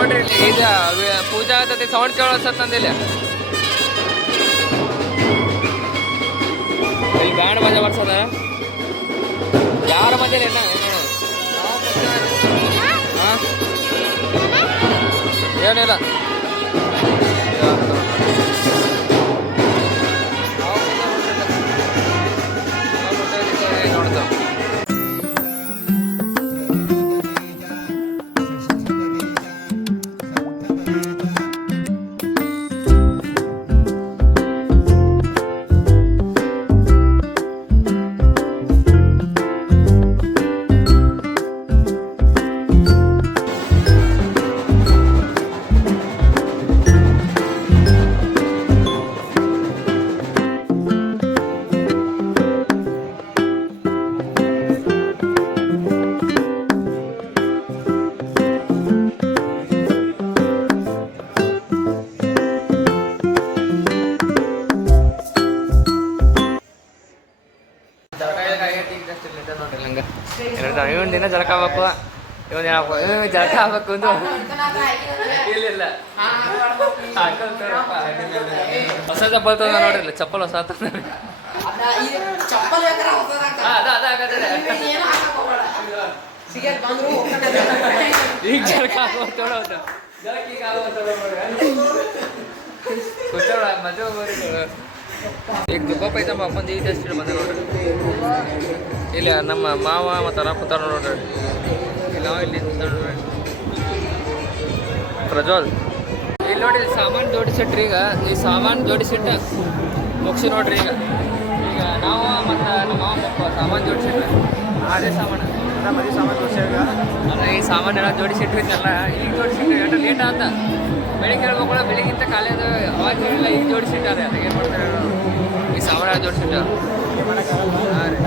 ನೋಡ್ರಿ ಇದು ಪೂಜಾ ಆಗತ್ತೆ ಸೌಂಡ್ ಕೇಳೋಸತ್ ನಂದಿಲ್ಲ ಇಲ್ಲಿ ಬ್ಯಾಂಡ್ ಮಜಾ ಬರ್ಸದ ಯಾರ ಮಜಾ ಇಲ್ಲ ಏನಿಲ್ಲ ನೋಡ್ತಾವ ಇವನ್ ದಿನ ಜಳಕ ಆಗ್ಬೇಕು ಇವನ್ ಜಳಕ ಆಗ್ಬೇಕು ಅಂತ ಇಲ್ಲ ಹೊಸ ಚಪ್ಪಲ್ ತಗೊಂಡ ನೋಡ್ರಿ ಚಪ್ಪಲ್ ಹೊಸ ಈಗ ಜಳಕ ಆಗೋದು ಮದುವೆ ಈಗ ದುಬ್ಬ ಪೈಸಮ್ಮ ಅಪ್ಪಂದು ಈಗ ಎಷ್ಟು ಬಂದ ನೋಡ್ರಿ ಇಲ್ಲ ನಮ್ಮ ಮಾವ ಮತ್ತು ಅಣ್ಣ ಕೂತಾರ ನೋಡ್ರಿ ಇಲ್ಲ ಇಲ್ಲಿ ನೋಡ್ರಿ ಪ್ರಜ್ವಲ್ ಇಲ್ಲಿ ನೋಡಿ ಸಾಮಾನು ಜೋಡಿಸಿಟ್ರಿ ಈಗ ಈ ಸಾಮಾನು ಜೋಡಿಸಿಟ್ಟು ಮುಗಿಸಿ ನೋಡ್ರಿ ಈಗ ಈಗ ನಾವು ಮತ್ತು ನಮ್ಮ ಮಾವ ಸಾಮಾನು ಜೋಡಿಸಿಟ್ರಿ ಅದೇ ಸಾಮಾನು ಮದುವೆ ಸಾಮಾನು ಜೋಡಿಸಿದಾಗ ಅಲ್ಲ ಈ ಸಾಮಾನು ಎಲ್ಲ ಜೋಡಿಸಿಟ್ಟಿದ್ನಲ್ಲ ಈಗ ಜೋಡಿಸಿಟ್ರಿ ಎಷ್ಟು ಲೇಟ್ ಆತ ಬೆಳಿಗ್ಗೆ ಹೇಳ್ಬೇಕಲ್ಲ ಬೆಳಿಗ್ಗಿಂತ ಕಾಲೇಜ್ ಅವಾಗ ಹೇಳಿಲ್ಲ ಈಗ ಜೋಡಿಸಿಟ್ಟಾರೆ ಅದಕ್ಕೆ ಏನು ಮಾಡ್ತಾರೆ ಈ ಸಾಮಾನು ಜೋಡಿಸಿಟ್ಟ ಹಾಂ ರೀ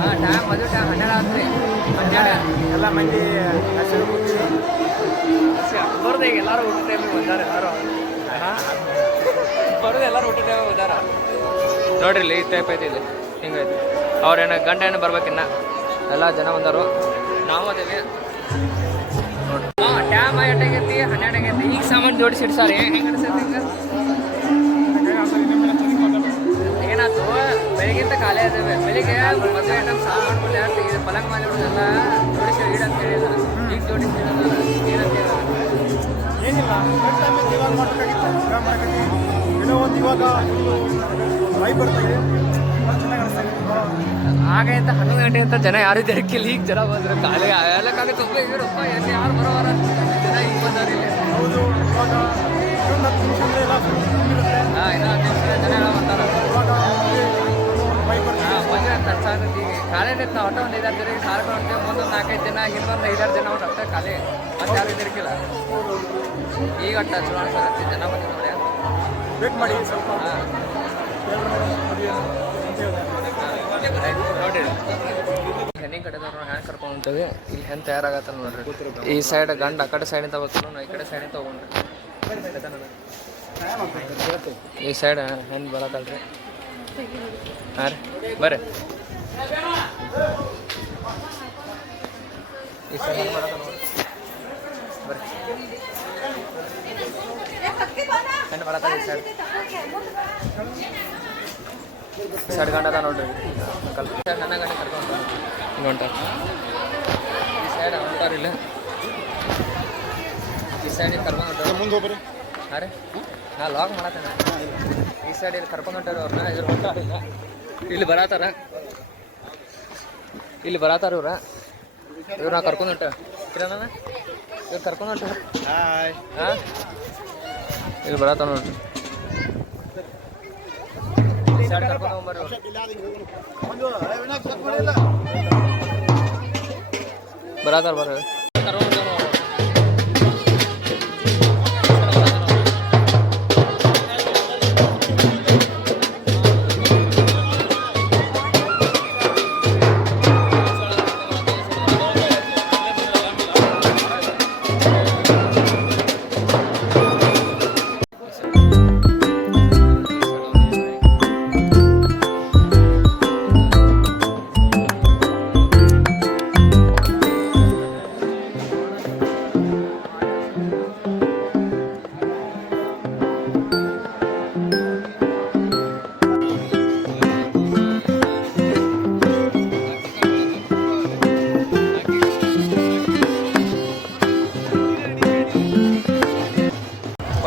ಹಾಂ ಟೈಮ್ ಮದುವೆ ಟೈಮ್ 12 ಆತ್ರಿ 12 ಎಲ್ಲ ಮಂದಿ ಬರೋದು ಈಗ ಎಲ್ಲರೂ ಊಟ ಟೈಮಿಗೆ ಬಂದಾರೆ ಎಲ್ಲರೂ ಬರೋದು ಎಲ್ಲರೂ ಊಟ ಟೈಮಿಗೆ ಬಂದಾರ ನೋಡ್ರಿ ಇಲ್ಲಿ ಈ ಟೈಪ್ ಐತಿ ಇಲ್ಲಿ ಹಿಂಗೈತಿ ಅವ್ರೇನು ಗಂಡ ಏನು ಬರ್ಬೇಕಿನ್ನ ಎಲ್ಲ ಜನ ಬಂದರು ನಾವು ಅದೇವಿ ನೋಡಿ ಹಾಂ ಟ್ಯಾಮ್ ಎಷ್ಟಾಗೈತಿ 12 ಆಗೈತಿ ಈಗ ಸಾಮಾನು ಜೋಡಿಸಿಟ್ಟು ಸರ್ ಹೆಂಗೆ ಅನಿಸ್ತೈತಿ ಹಿಂಗೆ ಏನಾಯ್ತು ಬೆಳಿಗ್ಗಿಂತ ಖಾಲಿ ಅದೇವೆ ಬೆಳಿಗ್ಗೆ ಮದುವೆ ಐಟಮ್ ಸಾಮಾನು ಮೇಲೆ ಇದು ಪಲಂಗ್ ಮಾಲೆ ಎಲ್ಲ ಜೋಡಿಸಿ ಇಡ ಅಂತ ಹೇಳಿಲ್ಲ ಈಗ ಜೋಡಿಸಿಡಲ್ಲ ಏನಂತ ಏನಿಲ್ಲ ಇವಾಗ ಬರ್ತಾರೆ ಆಗೈತ 11 ಗಂಟೆ ಅಂತ ಜನ ಯಾರು ಜರಕ್ಕಿಲ್ಲ ಈಗ ಜನ ಬಂದರು ಖಾಲಿ ಎಲ್ಲಕ್ಕಾಗಿ ತುಂಬ ಇರಪ್ಪ ಎಲ್ಲಿ ಯಾರು ಬರೋವಾರ ಜನ ಈಗ ಬಂದವ್ರು ಇಲ್ಲಿ ಹಾಂ ಇನ್ನೂ 10 ನಿಮಿಷ ಜನ ಎಲ್ಲ ಬರ್ತಾರೆ ಹಾಂ ಬಂದರೆ ತರ್ಸಾಗತ್ತೆ ಈಗ ಖಾಲಿ ಇರುತ್ತೆ ನಾವು ಒಟ್ಟು ಒಂದು 5-6 ಜನ ಸಾಲು ಕೊಡ್ತೇವೆ ಮುಂದೊಂದು 4-5 ಜನ ಇನ್ನೊಂದು 5-6 ಜನ ಒಟ್ಟು ಅಷ್ಟೇ ಖಾಲಿ ಮತ್ತೆ ಯಾರು ಇದ್ದಿರ್ಕಿಲ್ಲ ಈಗ ಒಟ್ಟು ಚಲೋ ಅನ್ಸಾಗತ್ತೆ ಜನ ಬಂದು ನೋಡಿ ವೇಟ್ ಮಾಡಿ ಸ್ವಲ್ಪ ಹಾಂ ನೋಡಿರಿ ಹೆಣ್ಣಿನ ಕಡೆದವ್ರು ಹ್ಯಾಂಗೆ ಕರ್ಕೊಂಡು ಹೊಂಟೇವಿ ಇಲ್ಲಿ ಹೆಣ್ಣು ತಯಾರಾಗತ್ತ ನೋಡ್ರಿ ಈ ಸೈಡ್ ಗಂಡ ಆ ಕಡೆ ಸೈಡಿಂದ ಬರ್ತಾನೆ ನಾವು ಈ ಕಡೆ ಸೈಡಿಂದ ತೊಗೊಂಡ್ರಿ ಈ ಸೈಡ್ ಹೆಣ್ಣು ಬರತ್ತಲ್ರಿ ಹಾಂ ರೀ ಬರ್ರಿ ಈ ಸೈಡ್ ಹೆಣ್ಣು ಬರತ್ತ ನೋಡ್ರಿ ಬರ್ರಿ ಹೆಣ್ಣು ಬರತ್ತ ಈ ಸೈಡ್ ಸೈಡ್ ಗಂಡ ಅದ ನೋಡ್ರಿ ನನ್ನ ಗಂಡ ಕರ್ಕೊಂಡು ಹಿಂಗೆ ಹೊಂಟಾರ ಈ ಸೈಡ್ ಹೊಂಟಾರಿಲ್ಲ ಈ ಸೈಡ್ ಕರ್ಕೊಂಡು ಹೊಂಟಾರ ಮುಂದೆ ಹೋಗ್ರಿ ಹಾಂ ರೀ ಹಾಂ ಲಾಗ್ ಮಾಡತ್ತೇನೆ ಈ ಸೈಡ್ ಇಲ್ಲಿ ಕರ್ಕೊಂಡು ಹೊಂಟಾರ ಅವ್ರನ್ನ ಇದ್ರ ಹೊಂಟಾರಿಲ್ಲ ಇಲ್ಲಿ ಬರತ್ತಾರ ಇವ್ರು ನಾ ಕರ್ಕೊಂಡು ಹೊಂಟ ಕಿರಣ ಇವ್ರು ಕರ್ಕೊಂಡು ಹೊಂಟ ಹಾಂ ಇಲ್ಲಿ ಬರತ್ತಾರ ನೋಡ್ರಿ ಬರಾತಾರ ಬರ್ರಿ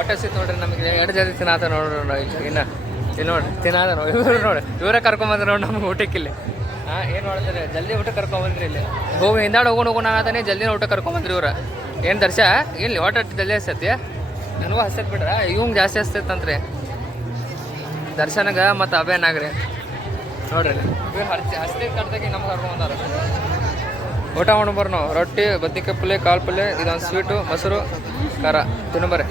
ಹೊಟ್ಟೆ ಹಸಿತ್ತು ನೋಡ್ರಿ ನಮಗೆ 2 ಜಲ್ದಿ ತಿನ್ನಾತ ನೋಡ್ರಿ ಇನ್ನು ಇಲ್ಲಿ ನೋಡ್ರಿ ತಿನ್ನಾದ ನೋಡಿ ಇವ್ರು ನೋಡಿ ಇವರೇ ಕರ್ಕೊಂಬಂದ್ರೆ ನೋಡಿ ನಮ್ಗೆ ಊಟಕ್ಕಿಲ್ಲಿ ಹಾಂ ಏನು ಮಾಡ್ತಾರೆ ಜಲ್ದಿ ಊಟ ಕರ್ಕೊಂಬಂದ್ರಿ ಇಲ್ಲಿ ಹೋಗಿ ಹಿಂದಾಡು ಹೋಗೋಣ ಆಗತಾನೆ ಜಲ್ದಿನ ಊಟ ಕರ್ಕೊಂಬಂದ್ರಿ ಇವ್ರು ಏನು ದರ್ಶ ಇಲ್ಲಿ ಹೊಟ್ಟೆ ಜಲ್ದಿ ಹಸ್ತೈತಿ ನನಗೂ ಹಸ್ತೈತಿ ಬಿಡ್ರ ಇವಂಗೆ ಜಾಸ್ತಿ ಹಸ್ತೈತಂತ್ರಿ ದರ್ಶನಗೆ ಮತ್ತು ಅಭಯನಾಗ್ರಿ ನೋಡ್ರಿ ಇವ್ರು ಹಸ್ತಿ ಕಡ್ದಾಗಿ ನಮ್ಗೆ ಕರ್ಕೊಂಬಂದಾರ ಊಟ ಮಾಡ್ಬಾರ ನಾವು ರೊಟ್ಟಿ ಬದ್ನಿಕಾಯಿ ಪಲ್ಯ ಕಾಳು ಪಲ್ಯ ಇದೊಂದು ಸ್ವೀಟು ಮೊಸರು ಖಾರ ತಿನ್ನಬರ್ರಿ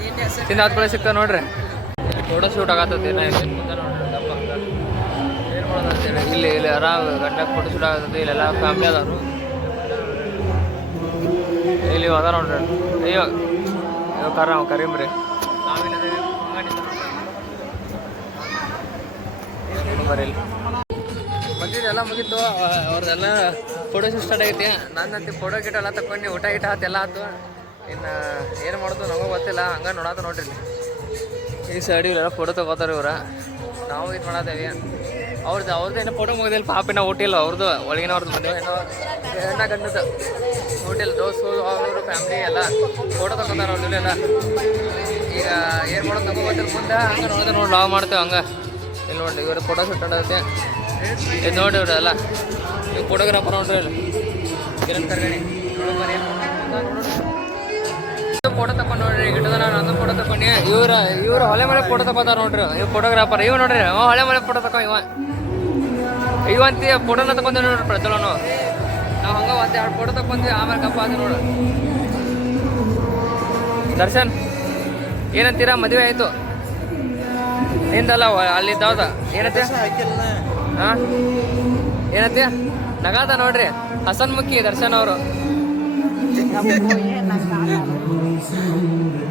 ತಿಂದು ಆದ್ಮೇಲೆ ಸಿಗ್ತಾವೆ ನೋಡ್ರಿ ಫೋಟೋ ಶೂಟ್ ಆಗತ್ತೈತಿ ಮುಂದೆ ನೋಡ್ರಿ ದಪ್ಪ ಏನು ಮಾಡೋದು ಅಂತೇಳಿ ಇಲ್ಲಿ ಆರಾಮ್ ಗಂಡಕ್ಕೆ ಫೋಟೋ ಶೂಟ್ ಆಗತ್ತೈತಿ ಇಲ್ಲೆಲ್ಲ ಫ್ಯಾಮ್ಲಿ ಅದಾರು ಇಲ್ಲಿ ಅದ ನೋಡ್ರಿ ಅಯ್ಯೋ ಕರೀಮ್ರಿ ಬರ್ರಿ ಇಲ್ಲಿ ಬಂದಿದ್ದೆಲ್ಲ ಮುಗೀತು ಅವ್ರದ್ದೆಲ್ಲ ಫೋಟೋ ಶೂಟ್ ಸ್ಟಾರ್ಟ್ ಆಗೈತಿ ನನ್ನಂತ ಫೋಟೋ ಗಿಟ ಎಲ್ಲ ತಗೊಂಡು ಊಟ ಗಿಟ ಎಲ್ಲ ಆಯ್ತು ಇನ್ನು ಏನು ಮಾಡೋದು ನಮಗೂ ಗೊತ್ತಿಲ್ಲ ಹಂಗೆ ನೋಡೋದು ನೋಡ್ರಿ ಈ ಸೈಡ್ ಇವರೆಲ್ಲ ಫೋಟೋ ತೊಗೋತಾರೆ ಇವ್ರು ನಾವು ಇದು ಮಾಡತ್ತೇವಿ ಅವ್ರದ್ದು ಏನೋ ಫೋಟೋ ಮುಗಿದಿಲ್ಲ ಪಾಪಿನ ಊಟಿಲ್ಲ ಅವ್ರದ್ದು ಒಳಗಿನವ್ರದ್ದು ಮದುವೆ ಏನೋ ಹೆಣ್ಣ ಗಂಡದ್ದು ಊಟಿಲ್ಲ ದೋಸ್ತು ಅವರು ಫ್ಯಾಮ್ಲಿ ಎಲ್ಲ ಫೋಟೋ ತಗೋತಾರೆ ಅವ್ರದ್ದು ಎಲ್ಲ ಈಗ ಏನು ಮಾಡೋದು ನಮಗೂ ಗೊತ್ತಿಲ್ಲ ಮುಂದೆ ಹಂಗೆ ನೋಡಿದ್ರೆ ನೋಡಿ ಲಾವ್ ಮಾಡ್ತೇವೆ ಹಂಗೆ ಇಲ್ಲಿ ನೋಡಿರಿ ಇವ್ರ ಫೋಟೋ ಶೂಟ್ ಆಗತ್ತೆ ಇದು ನೋಡಿ ಇವ್ರು ಎಲ್ಲ ನೀವು ಫೋಟೋಗ್ರಾಫರ್ ನೋಡ್ರಿ ಇಲ್ಲಿ ಕಿರಣ್ ಕರ್ಗಣಿ ಫೋಟೋ ತಗೊಂಡು ನೋಡ್ರಿ ಗಿಡದ ನಾನು ಫೋಟೋ ತಗೊಂಡು ಇವ್ರು ಹೊಳೆ ಮನೆ ಫೋಟೋ ತಗೋತಾರ ನೋಡ್ರಿ ಇವ್ ಫೋಟೋಗ್ರಾಫರ್ ಇವ್ ನೋಡ್ರಿ ಹೊಳೆ ಮನೆ ಫೋಟೋ ತಗೋ ಇವಂತಿ ಫೋಟೋನ ತಗೊಂಡು ನೋಡ್ರಿ ಪ್ರಚಲನು ನಾವು ಹಂಗೆ ಒಂದು 2 ಫೋಟೋ ತಗೊಂಡ್ವಿ ಆಮೇಲೆ ಕಪ್ಪ ಅದು ನೋಡು ದರ್ಶನ್ ಏನಂತೀರಾ ಮದುವೆ ಆಯಿತು ನಿಂದಲ್ಲ ಅಲ್ಲಿದ್ದಾವ್ದ ಏನತ್ತೆ ಹಾಂ ಏನತ್ತೆ ನಗಾದ ನೋಡ್ರಿ ಹಸನ್ಮುಖಿ ದರ್ಶನ್ ಅವರು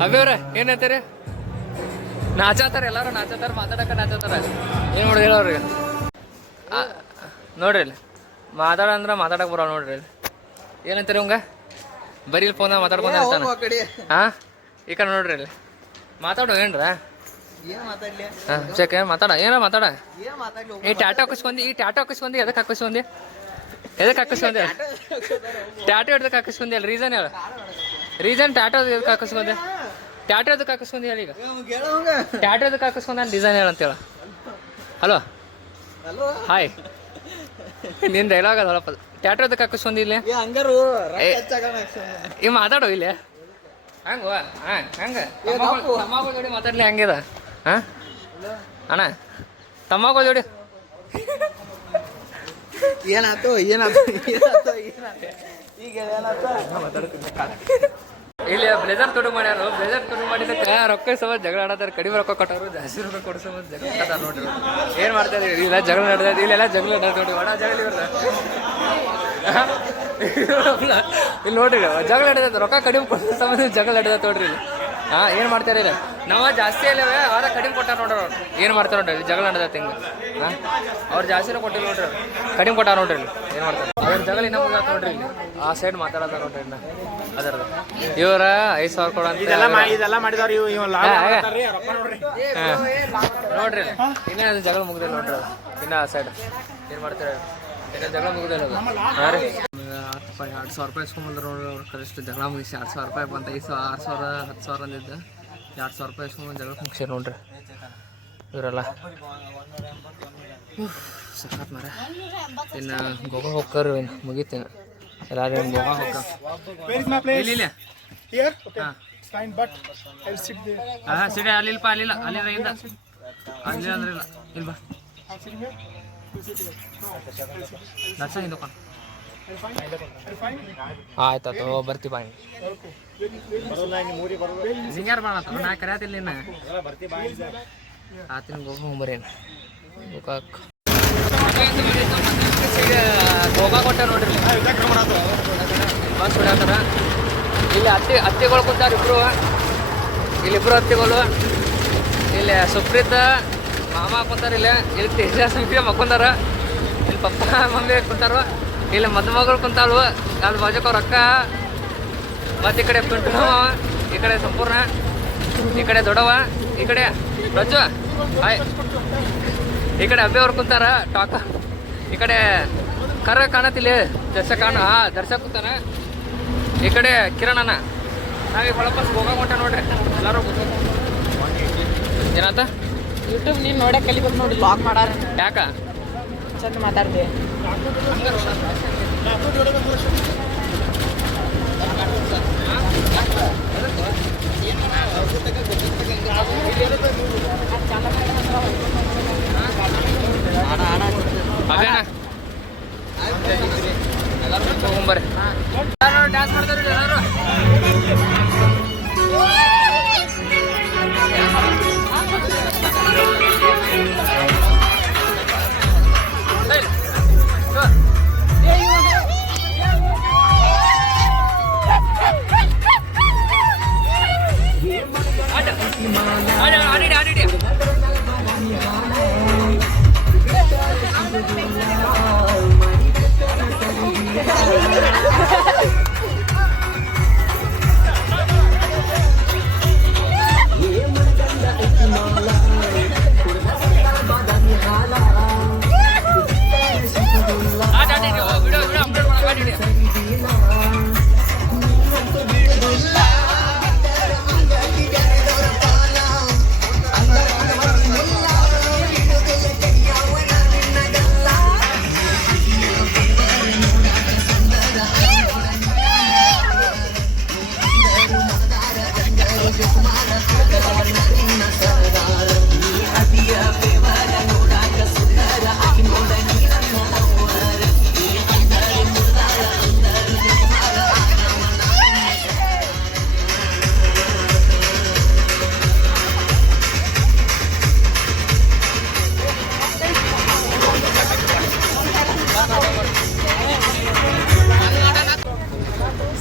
ಅವ್ಯವ್ರೆ ಏನಂತೀರಿ ನಾಚಾತಾರ ಎಲ್ಲಾರು ನಾಚಾತಾರ ಮಾತಾಡಕ ಏನು ನೋಡಿ ಹೇಳೋರಿಗೆ ನೋಡ್ರಿ ಇಲ್ಲಿ ಮಾತಾಡಂದ್ರೆ ಮಾತಾಡಕ್ಕೆ ಬರೋ ನೋಡ್ರಿ ಇಲ್ಲಿ ಏನಂತೀರಿ ಹಂಗ ಬರೀ ಫೋನಾಗ ಮಾತಾಡ್ಕೊಂಡು ಇರ್ತಾನೆ ಹಾಂ ಈ ಕಡೆ ನೋಡ್ರಿ ಇಲ್ಲಿ ಮಾತಾಡು ಏನ್ರ ಹಾಂ ಚೇಕೆ ಮಾತಾಡ ಏನೋ ಮಾತಾಡ ಈ ಟ್ಯಾಟೋ ಹಾಕಿಸ್ಕೊಂಡಿ ಎದಕ್ಕೆ ಹಾಕಿಸ್ಕೊಂಡಿ ಟ್ಯಾಟೋ ಎದಕ್ಕೆ ಹಾಕಿಸ್ಕೊಂಡಿ ಅಲ್ಲ ರೀಸನ್ ಹೇಳ ರೀಸನ್ ಟ್ಯಾಟೋ ಎದಕ್ಕೆ ಹಾಕಿಸ್ಕೊಂಡೆ ಟ್ಯಾಟೋ ಎದಕ್ಕೆ ಹಾಕಿಸ್ಕೊಂಡಿ ಹೇಳಿ ಈಗ ಟ್ಯಾಟೋ ಎದಕ್ಕೆ ಹಾಕಿಸ್ಕೊಂಡೆ ಡಿಸೈನ್ ಹೇಳಂತೇಳ ಹಲೋ ಹಾಯ್ ನಿನ್ನ ಡೈಲಾಗ್ ಅದ ಹೊಳಪ್ಪ ಟ್ಯಾಟೋ ಎದಕ್ಕೆ ಹಾಕಿಸ್ಕೊಂಡಿ ಇಲ್ಲಿ ಈಗ ಮಾತಾಡೋ ಇಲ್ಲಿ ಹಂಗ ಹಂಗೆ ತಮ್ಮಾಗೋ ಜೋಡಿ ಮಾತಾಡ್ಲಿ ಹಂಗಿದ ಹಾಂ ಅಣ್ಣ ತಮ್ಮಾಗೋ ಜೋಡಿ ಏನಾಯ್ತು ಇಲ್ಲಿ ಬ್ಲೇಸರ್ ತುಡು ಮಾಡ್ಯಾರು ಬ್ಲೇಸರ್ ತುಡು ಮಾಡಿದಕ್ಕೆ ರೊಕ್ಕ ಸಮ ಜಗಳ ಆಡತಾರೆ ಕಡಿಮೆ ರೊಕ್ಕ ಕೊಟ್ಟರು ಜಾಸ್ತಿ ರೊಕ್ಕ ಕೊಡಿಸೋ ಜಗಳ ಆಡ್ತಾರೆ ನೋಡ್ರಿ ಏನು ಮಾಡ್ತಾ ಇದೀವಿ ಇಲ್ಲ ಜಗಳ ನಡೆದ ಇಲ್ಲೆಲ್ಲ ಜಗಳ ನಡೆದ ನೋಡಿ ಒಣ ಜಗಳ ಇಲ್ಲಿ ನೋಡ್ರಿ ಜಗಳ ನಡೆದ ರೊಕ್ಕ ಕಡಿಮೆ ಕೊಡೋ ಸಂಬಂಧ ಜಗಳ ನಡೆದ ನೋಡ್ರಿ ಇಲ್ಲಿ ಹಾಂ ಏನು ಮಾಡ್ತಾರೆ ಇಲ್ಲ ನಾವು ಜಾಸ್ತಿ ಇಲ್ಲವೇ ಆದ್ರೆ ಕಡಿಮೆ ಕೊಟ್ಟಾರ ನೋಡ್ರಿ ಅವ್ರು ಏನು ಮಾಡ್ತಾರೆ ನೋಡ್ರಿ ಜಗಳ ನಡೆದತ್ತೆ ಹಿಂಗೆ ಹಾಂ ಅವ್ರು ಜಾಸ್ತಿನೂ ಕೊಟ್ಟಿಲ್ಲ ನೋಡ್ರಿ ಕಡಿಮೆ ಕೊಟ್ಟಾರ ನೋಡ್ರಿ ಇಲ್ಲಿ ಏನು ಮಾಡ್ತಾರೆ ಅವ್ರ ಜಗಳ ಇನ್ನೂ ಮುಗಿದ ನೋಡ್ರಿ ಇಲ್ಲಿ ಆ ಸೈಡ್ ಮಾತಾಡತ್ತ ನೋಡ್ರಿ ಇನ್ನು ಅದರದ್ದು ಇವ್ರ 5,000 ಕೊಡ ಅಂತ ಇದೆಲ್ಲ ಮಾಡಿದವ್ರು ನೋಡ್ರಿ ಇನ್ನೇ ಅದು ಜಗಳ ಮುಗ್ದಿಲ್ಲ ನೋಡ್ರಿ ಇನ್ನ ಆ ಸೈಡ್ ಏನು ಮಾಡ್ತಾರೆ ಇನ್ನ ಜಗಳ ಮುಗ್ದಿಲ್ಲ ಅದು ಹಾಂ ರೀ 2,000 ರೂಪಾಯಿ ಇಸ್ಕೊಂಬಂದ್ರೆ ನೋಡ್ರಿ ಅವ್ರು ಕರೆಕ್ಟ್ ಜಗಳ ಮುಗಿಸಿ 2,000 ರೂಪಾಯಿ ಬಂತ 5,000 6,000 10,000 ಅಂದಿದ್ದು 2,000 ರೂಪಾಯಿ ಇಸ್ಕೊಂಬಂದು ಜಗಳ ಮುಗಿಸಿ ನೋಡ್ರಿ ಇವರೆಲ್ಲ ಸಖತ್ ಮರ ಇನ್ನು ಗೋವಾ ಹೋಗ್ಕರು ಮುಗೀತೀನಿ ಎಲ್ಲಾರು ಗೋವಾ ಹೋಗ್ಕ ಇಲ್ಲ ಹಾಂ ಸಿಡಿ ಅಲ್ಲಿಲ್ಪ ಅಲ್ಲಿಲ್ಲ ಅಲ್ಲಿಲ್ಲ ಇಲ್ಲ ಅಲ್ಲಿ ಅಂದ್ರೆ ಇಲ್ಲ ಇಲ್ಲ ಬಾ ಲಕ್ಷ ಹಿಂದಕ್ಕ ಆಯ್ತು ಬರ್ತೀವಿ ಬಾ ಸಿಂಗಾರ ಮಾಡತ್ತ ನಾ ಕರೆಯತಿಲ್ಲ ಇನ್ನು ಆತಿನ ಹೋಗ್ಬರೇನು ಗೋಕಾಕ್ ಗೋಕಾಕ್ ಕೊಟ್ಟ ನೋಡ್ರಿ ಬಸ್ ಹೊಡ್ಯಾತಾರ ಇಲ್ಲಿ ಅತ್ತಿಗಳು ಕುಂತಾರ ಇಲ್ಲಿಬ್ರು ಅತ್ತಿಗಳು ಇಲ್ಲಿ ಸುಪ್ರೀತ ಮಾಮ ಕುಂತಾರ ಇಲ್ಲಿ ತೇಜಸ್ವಿ ಮಕ್ಕೊಂದಾರ ಇಲ್ಲಿ ಪಪ್ಪ ಮಮ್ಮಿ ಕುಂತಾರ ಇಲ್ಲಿ ಮದುಮಗಳು ಕುಂತಾಳು ಅಲ್ಲಿ ಬಾಜುಕ ಅವ್ರ ಅಕ್ಕ ಮತ್ತು ಈ ಕಡೆ ಪಿಂಟು ಈ ಕಡೆ ಸಂಪೂರ್ಣ ಈ ಕಡೆ ದೊಡ್ಡವ ಈ ಕಡೆ ರಜ್ಜು ಹಾಯ್ ಈ ಕಡೆ ಅಬ್ಬೆ ಅವ್ರು ಕುಂತಾರ ಟಾಕ ಈ ಕಡೆ ಕರ ಕಾಣತಿಲ್ಲ ದರ್ಶಕ ಕುಂತಾನ ಈ ಕಡೆ ಕಿರಣನ ನಾವೀಗ ಹೊಳಪಸ್ ಹೋಗಾಕ ಹೊಂಟ ನೋಡ್ರಿ ಎಲ್ಲರೂ ಏನಾತ ಯೂಟ್ಯೂಬ್ ನೀನು ನೋಡಕ್ಕೆ ಕಲಿಬೇಕು ನೋಡಿ ಬ್ಲಾಗ್ ಮಾಡಾರ ಯಾಕ ಚಂದ ಮಾತಾಡ್ದೆ ಅವೇನ ಎಲ್ಲರೂ ತಗೊಂಬರ್ರಿ ಡ್ಯಾನ್ಸ್ ಮಾಡ್ತಾರೆ ಎಲ್ಲರೂ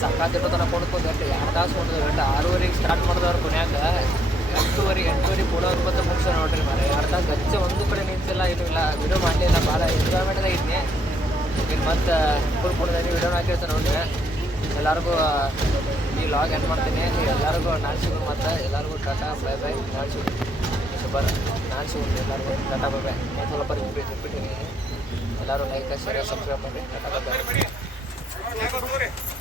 ಸಕಾತಿಟ್ಟು ತನಕ ಕೊಂಡ್ಕೊಂಡು ಗಂಟೆ 2 ತಾಸು ಕೊಂಡ್ದು ಗಂಟೆ 6:30 ಸ್ಟಾರ್ಟ್ ಮಾಡಿದವ್ರು ಕೊನೆಯಾಗ 8:30 ಕೊಡೋರು ಮತ್ತೆ ಮುಗಿಸ ನೋಡ್ರಿ ಮಾರೆ 2 ತಾಸು ಗಚ್ಚೆ ಒಂದು ಕಡೆ ನಿಂತಿಲ್ಲ ಇದು ಇಲ್ಲ ವಿಡಿಯೋ ಮಾಡಲಿಲ್ಲ ಭಾಳ ಎಂಜಾಯ್ಮೆಂಟ್ದಾಗ ಇದ್ನಿ ಇನ್ನು ಮತ್ತೆ ಫುಲ್ ಕೊಡೋದಾಗಿ ವಿಡಿಯೋನ ಹಾಕಿರ್ತಾನೆ ನೋಡ್ರಿ ಎಲ್ಲರಿಗೂ ಈ ಲಾಗ್ ಎಂಡ್ ಮಾಡ್ತೀನಿ ಎಲ್ಲರಿಗೂ ನಾನು ಸಿಗು ಮತ್ತು ಎಲ್ಲರಿಗೂ ಟಾಟಾ ಬೈ ಬೈ ನಾನು ಸಿಗು ಸೂಪರ್ ನಾನು ಸಿಗು ಎಲ್ಲರಿಗೂ ಟಾಟಾ ಬೈ ಬೈ ನಾನು ಸ್ವಲ್ಪ ರಿಪೀಟ್ ಎಲ್ಲರೂ ಲೈಕ್ ಶೇರ್ ಸಬ್ಸ್ಕ್ರೈಬ್ ಮಾಡಿ ಟಾಟಾ ಬೈ ಬೈ